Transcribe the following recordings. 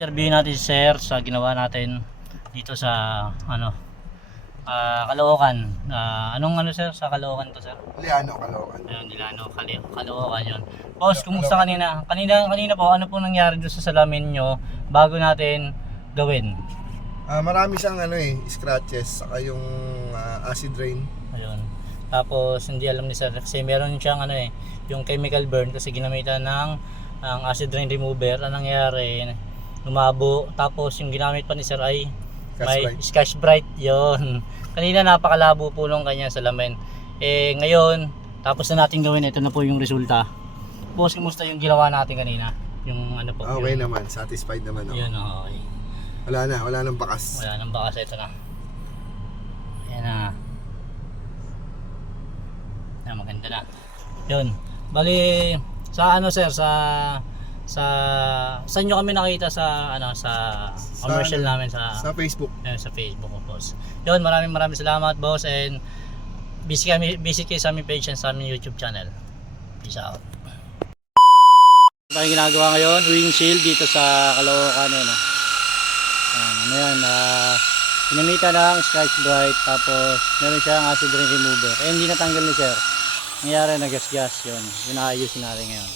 Interview natin si Sir sa ginawa natin dito sa Caloocan. Anong Sir sa Caloocan to, Sir? Liano, Caloocan. Ayun, Dilano, Caloocan 'yon. Boss, kumusta kanina? Kanina po ano po nangyari doon sa salamin nyo bago natin gawin? Marami siyang scratches saka yung acid rain. Ayun. Tapos hindi alam ni Sir kasi meron siyang yung chemical burn kasi ginamitan ng ang acid rain remover. Anong nangyari? Lumabo. Tapos yung ginamit pa ni Sir ay may Scotch Brite yon. Kanina napakalabo po nung kanya salamin. Ngayon tapos na natin gawin, ito na po yung resulta. Boss, kumusta yung ginawa natin kanina? Yung po. Okay naman, satisfied naman ako. Yun, okay. Wala nang bakas. Wala nang bakas, ito na. Ayan na. Ayan, maganda na. Yun. Bali sa Sir, saan nyo kami nakita sa commercial namin sa Facebook. Sa Facebook, boss. Yun, maraming salamat, boss, and visit kayo sa aming page and sa aming YouTube channel. Peace out. Ito yung ginagawa ngayon, windshield dito sa Caloocan. Ginamita ng Scotch Brite, tapos meron siyang acid rain remover. Hindi natanggal ni Sir. Nangyari, nagasgas yun. Inaayusin natin ngayon.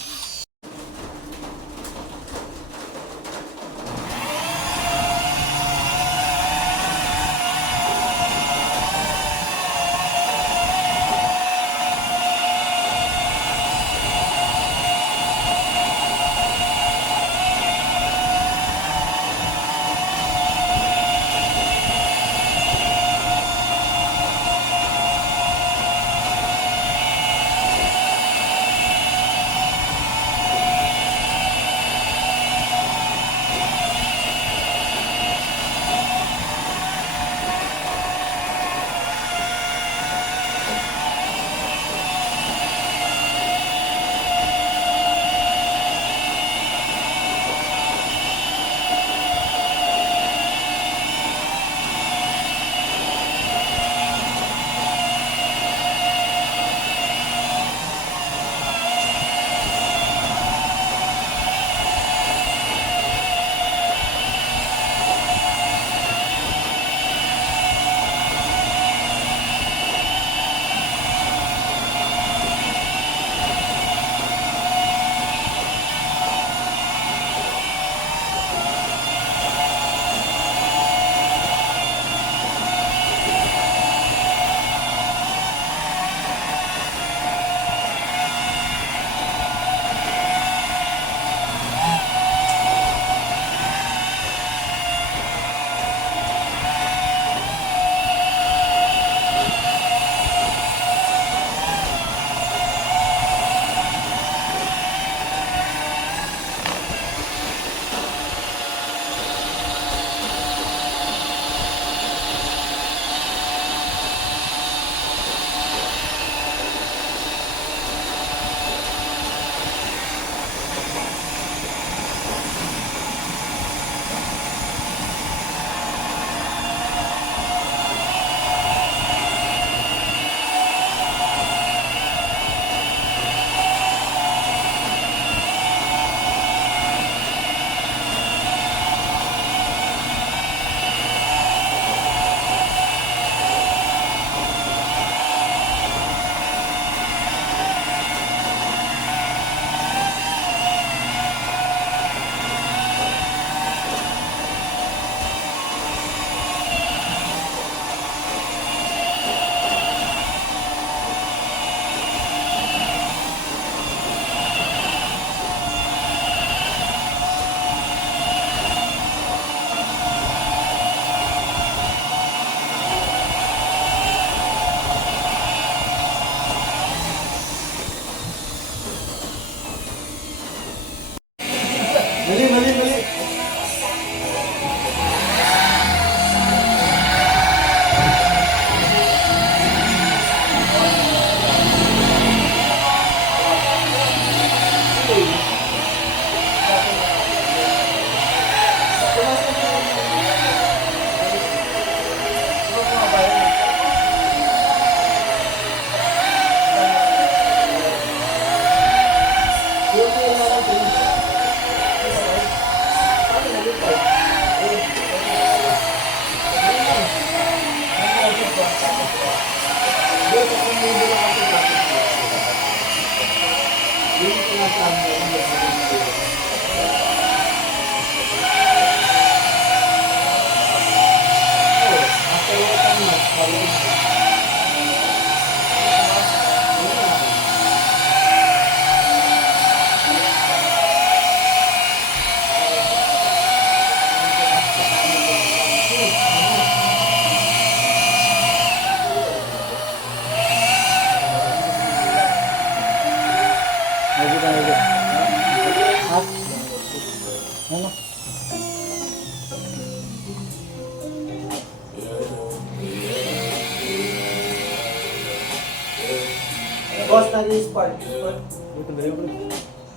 nag-sport.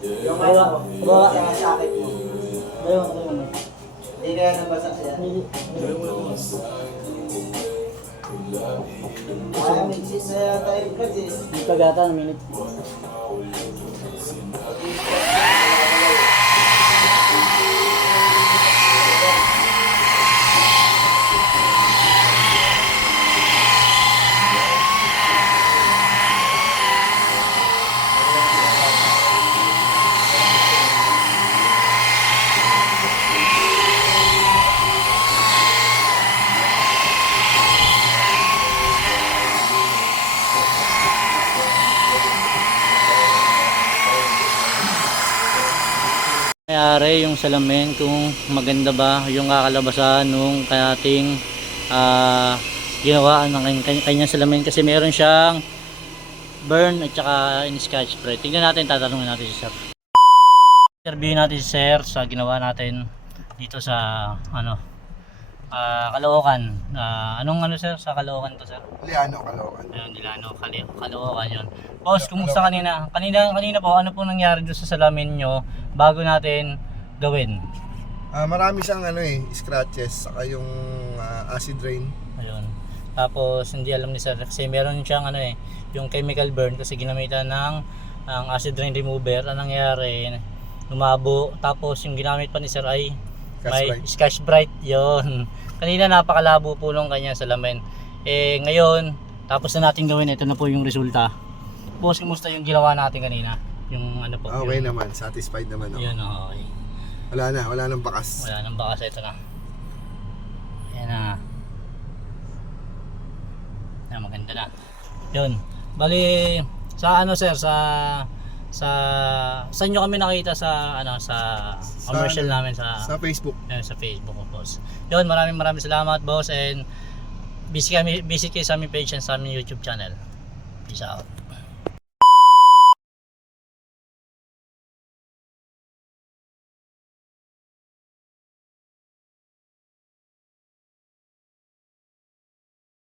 Yung Bawa, bawa. sa sakit mo. Ayun. Hindi kaya nabasa siya. Kaya mixis na yata yung practice. Yung pagata ng minute. Mayari yung salamin kung maganda ba yung kakalabasan nung ating ginawa ng kanyang salamin kasi meron siyang burn at saka in-scotch spray. Tingnan natin, tatanungin natin si sir. Interview natin si sir sa ginawa natin dito sa Caloocan. Anong sir sa Caloocan to sir? Liano, Caloocan. Ayun, Dilano, Caloocan yun. Boss, kumusta kanina? Kanina po, ano po nangyari doon sa salamin nyo bago natin gawin? Marami siyang scratches, saka yung acid rain. Ayun. Tapos, hindi alam ni sir kasi meron siyang yung chemical burn kasi ginamitan ng ang acid rain remover. Anong nangyari? Lumabo. Tapos, yung ginamit pa ni sir ay may Scotch Brite yon. Kanina napakalabo po nung kanya salamin. Ngayon, tapos na natin gawin. Ito na po yung resulta. Boss, kumusta yung ginawa natin kanina? Yung po. Okay yung, naman, satisfied naman ako. Yun, okay. Wala nang bakas. Wala nang bakas. Ito na. Ayan na. Ayan, maganda na. Yun. Bali, sa sir, saan nyo kami nakita sa commercial namin sa Facebook. sa Facebook, boss. Yun, maraming salamat, boss, and visit kayo sa aming page and sa aming YouTube channel. Peace out.